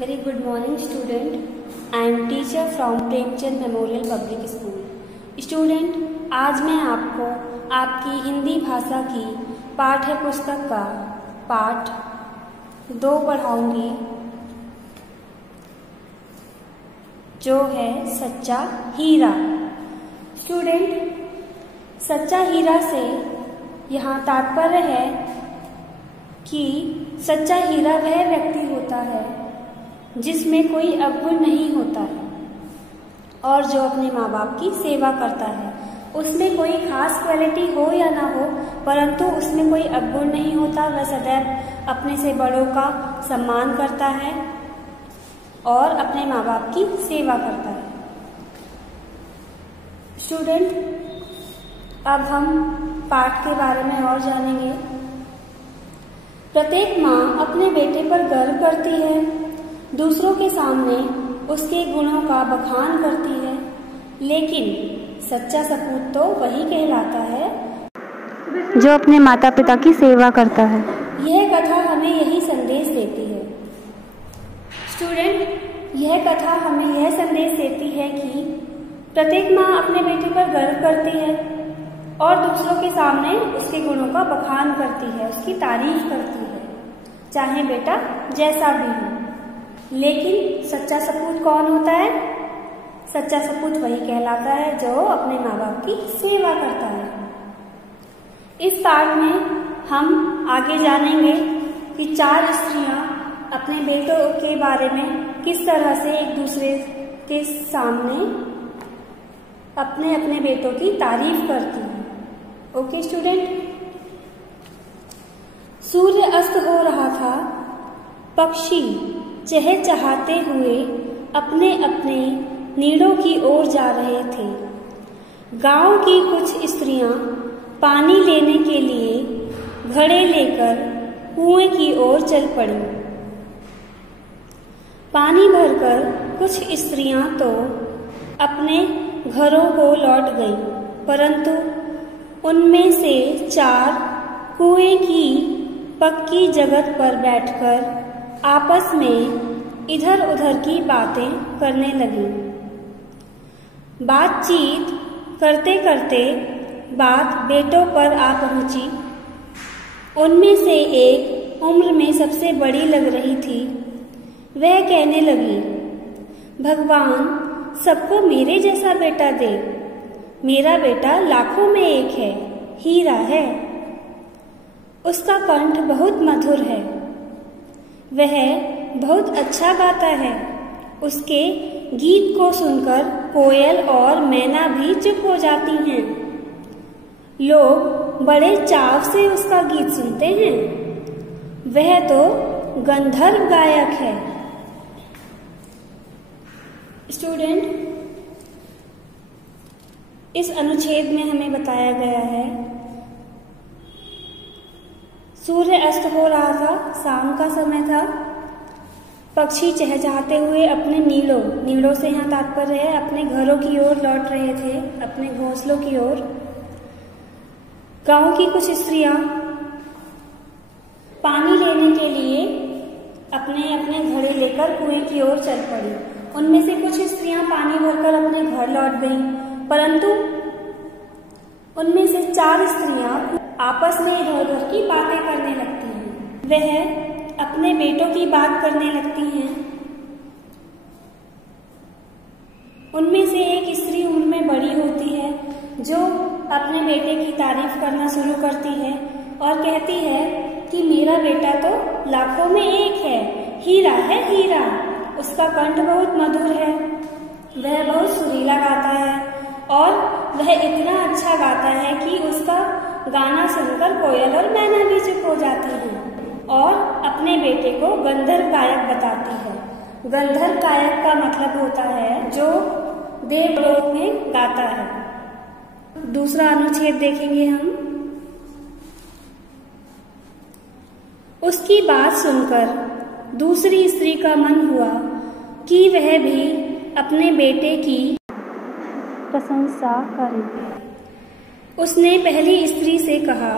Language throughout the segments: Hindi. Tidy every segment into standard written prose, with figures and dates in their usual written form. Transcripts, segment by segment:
Very good morning student. I am teacher from Premchand memorial public school. Student, आज मैं आपको आपकी हिंदी भाषा की पाठ्य पुस्तक का पाठ 2 पढ़ाऊंगी, जो है सच्चा हीरा. स्टूडेंट, सच्चा हीरा से यहाँ तात्पर्य है कि सच्चा हीरा वह व्यक्ति होता है जिसमें कोई अवगुण नहीं होता है और जो अपने माँ बाप की सेवा करता है. उसमें कोई खास क्वालिटी हो या ना हो, परंतु उसमें कोई अवगुण नहीं होता. वह सदैव अपने से बड़ों का सम्मान करता है और अपने माँ बाप की सेवा करता है. स्टूडेंट, अब हम पाठ के बारे में और जानेंगे. प्रत्येक माँ अपने बेटे पर गर्व करती है, दूसरों के सामने उसके गुणों का बखान करती है, लेकिन सच्चा सपूत तो वही कहलाता है जो अपने माता पिता की सेवा करता है. यह कथा हमें यही संदेश देती है. स्टूडेंट, यह कथा हमें यह संदेश देती है कि प्रत्येक माँ अपने बेटे पर गर्व करती है और दूसरों के सामने उसके गुणों का बखान करती है, उसकी तारीफ करती है, चाहे बेटा जैसा भी हो. लेकिन सच्चा सपूत कौन होता है? सच्चा सपूत वही कहलाता है जो अपने माँ बाप की सेवा करता है. इस पाठ में हम आगे जानेंगे कि 4 स्त्रियां अपने बेटों के बारे में किस तरह से एक दूसरे के सामने अपने अपने बेटों की तारीफ करती हैं. Okay student. सूर्य अस्त हो रहा था. पक्षी चहचहाते हुए अपने अपने नीड़ों की ओर जा रहे थे. गांव की कुछ स्त्रियां पानी लेने के लिए घड़े लेकर कुएं की ओर चल पड़ी. पानी भरकर कुछ स्त्रियां तो अपने घरों को लौट गईं, परंतु उनमें से 4 कुएं की पक्की जगह पर बैठकर आपस में इधर उधर की बातें करने लगी. बातचीत करते करते बात बेटों पर आ पहुंची. उनमें से एक उम्र में सबसे बड़ी लग रही थी. वह कहने लगी, भगवान सबको मेरे जैसा बेटा दे. मेरा बेटा लाखों में एक है, हीरा है. उसका कंठ बहुत मधुर है, वह बहुत अच्छा गाता है. उसके गीत को सुनकर कोयल और मैना भी चुप हो जाती हैं. लोग बड़े चाव से उसका गीत सुनते हैं. वह तो गंधर्व गायक है. स्टूडेंट, इस अनुच्छेद में हमें बताया गया है सूर्य अस्त हो रहा था, शाम का समय था. पक्षी चहचहाते हुए अपने नीड़ों से यहाँ तात्पर्य है अपने घरों की ओर लौट रहे थे, अपने घोंसलों की ओर. गांव की कुछ स्त्रियां पानी लेने के लिए अपने अपने घड़े लेकर कुएं की ओर चल पड़ी. उनमें से कुछ स्त्रियां पानी भरकर अपने घर लौट गईं, परंतु उनमें से 4 स्त्रियां आपस में इधर उधर की बातें करने लगती हैं. वह अपने बेटों की बात करने लगती हैं. उनमें से एक स्त्री उम्र में बड़ी होती है, जो अपने बेटे की तारीफ करना शुरू करती है और कहती है कि मेरा बेटा तो लाखों में एक है, हीरा है, हीरा. उसका कंठ बहुत मधुर है, वह बहुत सुरीला गाता है और वह इतना अच्छा गाता है कि उसका गाना सुनकर कोयल और मैना भी चुप हो जाती है और अपने बेटे को गंधर्व गायक बताती है. गंधर्व गायक का मतलब होता है जो देवलोक में गाता है. दूसरा अनुच्छेद देखेंगे हम. उसकी बात सुनकर दूसरी स्त्री का मन हुआ कि वह भी अपने बेटे की प्रशंसा करे. उसने पहली स्त्री से कहा,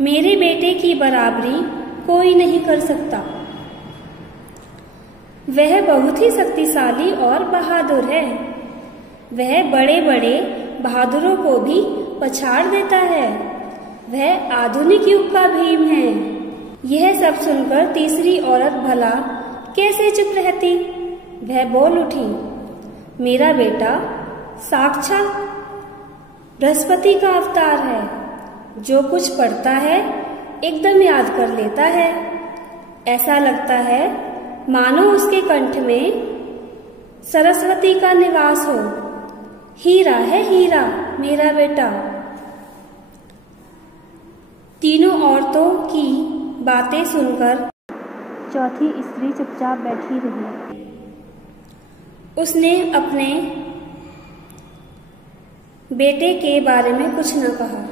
मेरे बेटे की बराबरी कोई नहीं कर सकता. वह बहुत ही शक्तिशाली और बहादुर है। वह बड़े बड़े बहादुरों को भी पछाड़ देता है। वह आधुनिक युग का भीम है। यह सब सुनकर तीसरी औरत भला कैसे चुप रहती। वह बोल उठी, मेरा बेटा साक्षात बृहस्पति का अवतार है। जो कुछ पढ़ता है एकदम याद कर लेता है। ऐसा लगता है मानो उसके कंठ में सरस्वती का निवास हो। हीरा है हीरा मेरा बेटा। तीनों औरतों की बातें सुनकर चौथी स्त्री चुपचाप बैठी रही। उसने अपने बेटे के बारे में कुछ न कहा।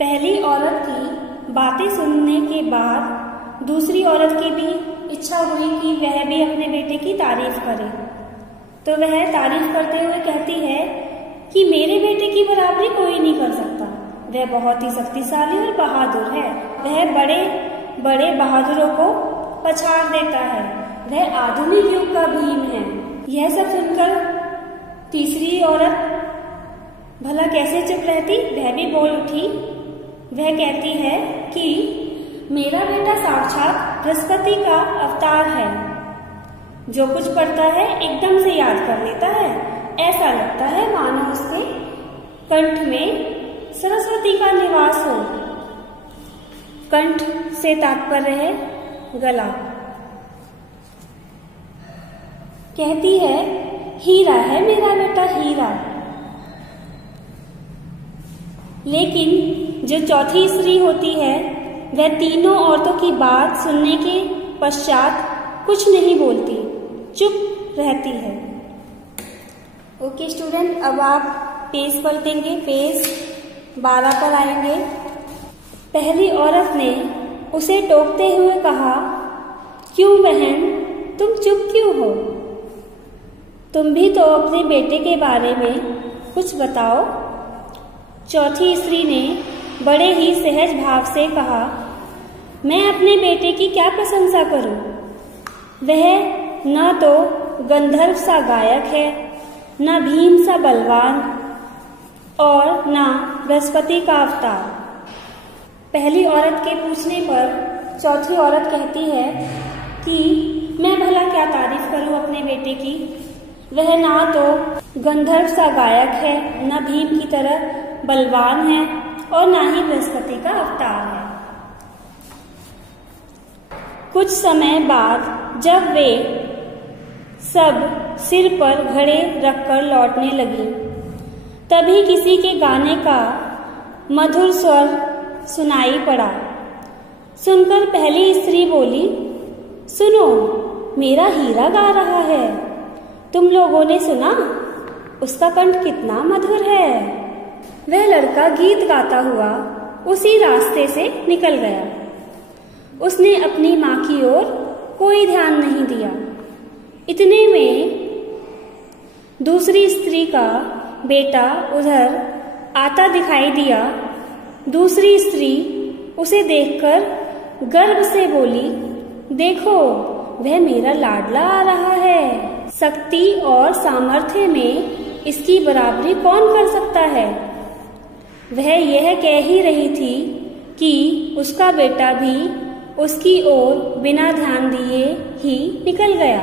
पहली औरत की बातें सुनने के बाद दूसरी औरत की भी इच्छा हुई कि वह भी अपने बेटे की तारीफ करे। तो वह तारीफ करते हुए कहती है कि मेरे बेटे की बराबरी कोई नहीं कर सकता। वह बहुत ही शक्तिशाली और बहादुर है। वह बड़े बड़े बहादुरों को पछाड़ देता है। वह आधुनिक युग का भीम है। यह सब सुनकर तीसरी औरत भला कैसे चुप रहती। वह भी बोल उठी। वह कहती है कि मेरा बेटा साक्षात बृहस्पति का अवतार है। जो कुछ पढ़ता है एकदम से याद कर लेता है। ऐसा लगता है मानो उसके कंठ में सरस्वती का निवास हो। कंठ से तात्पर्य है गला। कहती है हीरा है मेरा बेटा हीरा। लेकिन जो चौथी स्त्री होती है वह तीनों औरतों की बात सुनने के पश्चात कुछ नहीं बोलती, चुप रहती है। ओके स्टूडेंट, अब आप पेज पलटेंगे, पेज 12 पर आएंगे। पहली औरत ने उसे टोकते हुए कहा, क्यों बहन तुम चुप क्यों हो? तुम भी तो अपने बेटे के बारे में कुछ बताओ। चौथी स्त्री ने बड़े ही सहज भाव से कहा, मैं अपने बेटे की क्या प्रशंसा करूं? वह न तो गंधर्व सा गायक है, न भीम सा बलवान और न बृहस्पति का अवतार। पहली औरत के पूछने पर चौथी औरत कहती है कि मैं भला क्या तारीफ करूं अपने बेटे की। वह ना तो गंधर्व सा गायक है, न भीम की तरह बलवान है और ना ही बृहस्पति का अवतार है। कुछ समय बाद जब वे सब सिर पर घड़े रखकर लौटने लगी, तभी किसी के गाने का मधुर स्वर सुनाई पड़ा। सुनकर पहली स्त्री बोली, सुनो, मेरा हीरा गा रहा है। तुम लोगों ने सुना? उसका कंठ कितना मधुर है। वह लड़का गीत गाता हुआ उसी रास्ते से निकल गया। उसने अपनी माँ की ओर कोई ध्यान नहीं दिया। इतने में दूसरी स्त्री का बेटा उधर आता दिखाई दिया। दूसरी स्त्री उसे देखकर गर्व से बोली, देखो वह मेरा लाडला आ रहा है। शक्ति और सामर्थ्य में इसकी बराबरी कौन कर सकता है। वह यह कह ही रही थी कि उसका बेटा भी उसकी ओर बिना ध्यान दिए ही निकल गया।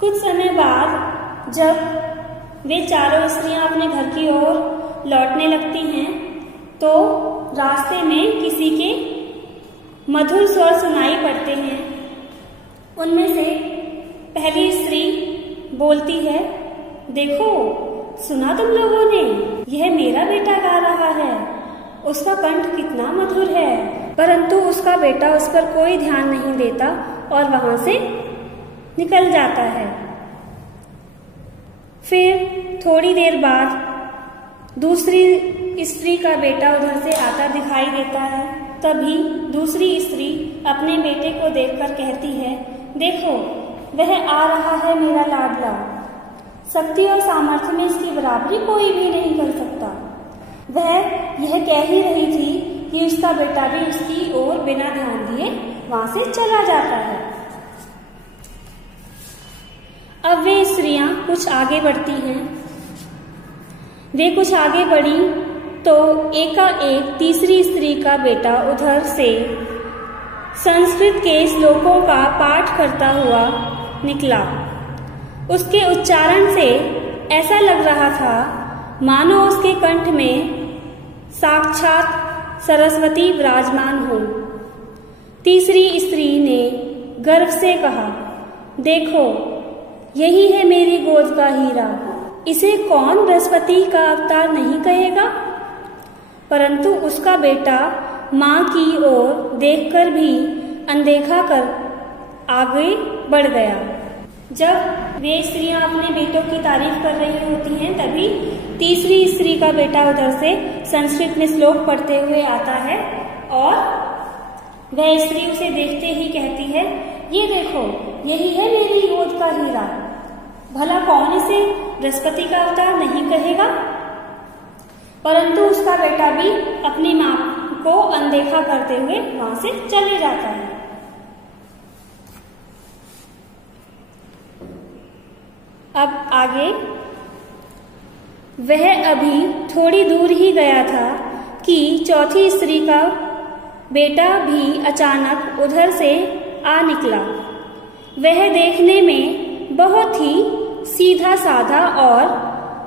कुछ समय बाद जब वे चारों स्त्रियां अपने घर की ओर लौटने लगती हैं, तो रास्ते में किसी के मधुर स्वर सुनाई पड़ते हैं। उनमें से पहली स्त्री बोलती है, देखो सुना तुम लोगों ने, यह मेरा बेटा गा रहा है। उसका कंठ कितना मधुर है। परंतु उसका बेटा उस पर कोई ध्यान नहीं देता और वहां से निकल जाता है। फिर थोड़ी देर बाद दूसरी स्त्री का बेटा उधर से आता दिखाई देता है। तभी दूसरी स्त्री अपने बेटे को देखकर कहती है, देखो वह आ रहा है मेरा लाडला। शक्ति और सामर्थ्य में इसकी बराबरी कोई भी नहीं कर सकता। वह यह कह ही रही थी कि उसका बेटा भी उसकी ओर बिना ध्यान दिए वहां से चला जाता है। अब वे स्त्रियां कुछ आगे बढ़ती हैं। वे कुछ आगे बढ़ी तो एकाएक तीसरी स्त्री का बेटा उधर से संस्कृत के श्लोकों का पाठ करता हुआ निकला। उसके उच्चारण से ऐसा लग रहा था मानो उसके कंठ में साक्षात सरस्वती विराजमान हो। तीसरी स्त्री ने गर्व से कहा, देखो यही है मेरी गोद का हीरा। इसे कौन बृहस्पति का अवतार नहीं कहेगा? परंतु उसका बेटा मां की ओर देखकर भी अनदेखा कर आगे बढ़ गया। जब वे स्त्रियां अपने बेटों की तारीफ कर रही होती हैं, तभी तीसरी स्त्री का बेटा उधर से संस्कृत में श्लोक पढ़ते हुए आता है और वह स्त्री उसे देखते ही कहती है, ये देखो यही है मेरी गोद का हीरा। भला कौन इसे बृहस्पति का अवतार नहीं कहेगा? परंतु उसका बेटा भी अपनी मां को अनदेखा करते हुए वहां से चले जाता है। अब आगे, वह अभी थोड़ी दूर ही गया था कि चौथी स्त्री का बेटा भी अचानक उधर से आ निकला। वह देखने में बहुत ही सीधा साधा और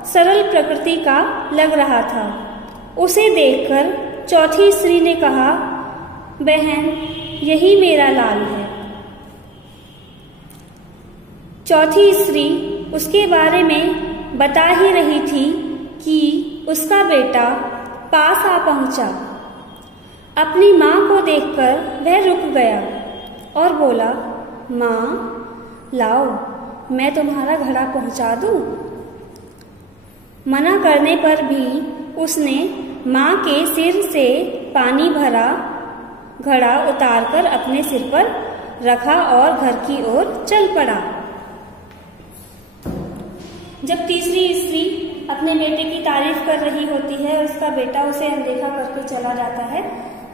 सरल प्रकृति का लग रहा था। उसे देखकर चौथी स्त्री ने कहा, बहन यही मेरा लाल है। चौथी स्त्री उसके बारे में बता ही रही थी कि उसका बेटा पास आ पहुंचा। अपनी मां को देखकर वह रुक गया और बोला, मां लाओ मैं तुम्हारा घड़ा पहुंचा दूं। मना करने पर भी उसने मां के सिर से पानी भरा घड़ा उतारकर अपने सिर पर रखा और घर की ओर चल पड़ा। जब तीसरी स्त्री अपने बेटे की तारीफ कर रही होती है और उसका बेटा उसे अनदेखा करके चला जाता है,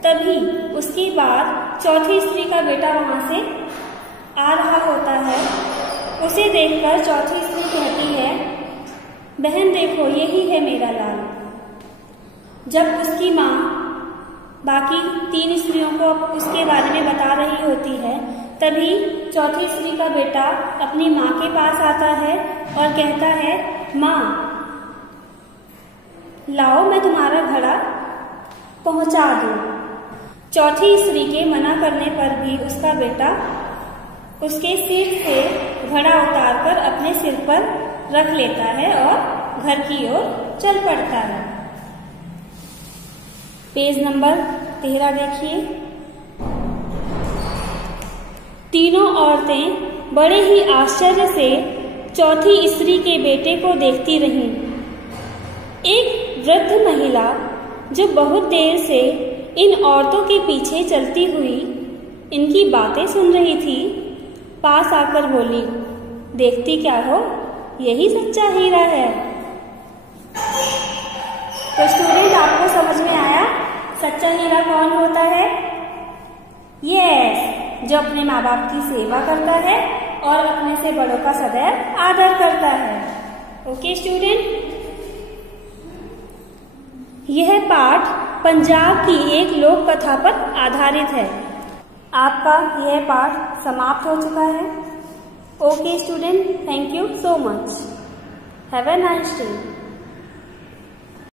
तभी उसके बाद चौथी स्त्री का बेटा वहां से आ रहा होता है। उसे देखकर चौथी स्त्री कहती है, बहन देखो यही है मेरा लाल। जब उसकी मां बाकी तीन स्त्रियों को उसके बारे में बता रही होती है, तभी चौथी स्त्री का बेटा अपनी मां के पास आता है और कहता है, मां लाओ मैं तुम्हारा घड़ा पहुंचा दूं। चौथी स्त्री के मना करने पर भी उसका बेटा उसके सिर से घड़ा उतारकर अपने सिर पर रख लेता है और घर की ओर चल पड़ता है। पेज नंबर 13 देखिए। तीनों औरतें बड़े ही आश्चर्य से चौथी स्त्री के बेटे को देखती रहीं। एक वृद्ध महिला जो बहुत देर से इन औरतों के पीछे चलती हुई इनकी बातें सुन रही थी, पास आकर बोली, देखती क्या हो, यही सच्चा हीरा है। तो स्टूडेंट आपको समझ में आया सच्चा हीरा कौन होता है? यस, जो अपने माँ बाप की सेवा करता है और अपने से बड़ों का सदैव आदर करता है। ओके स्टूडेंट, यह पाठ पंजाब की एक लोक कथा पर आधारित है। आपका यह पाठ समाप्त हो चुका है। Okay student, thank you so much. Have a nice day.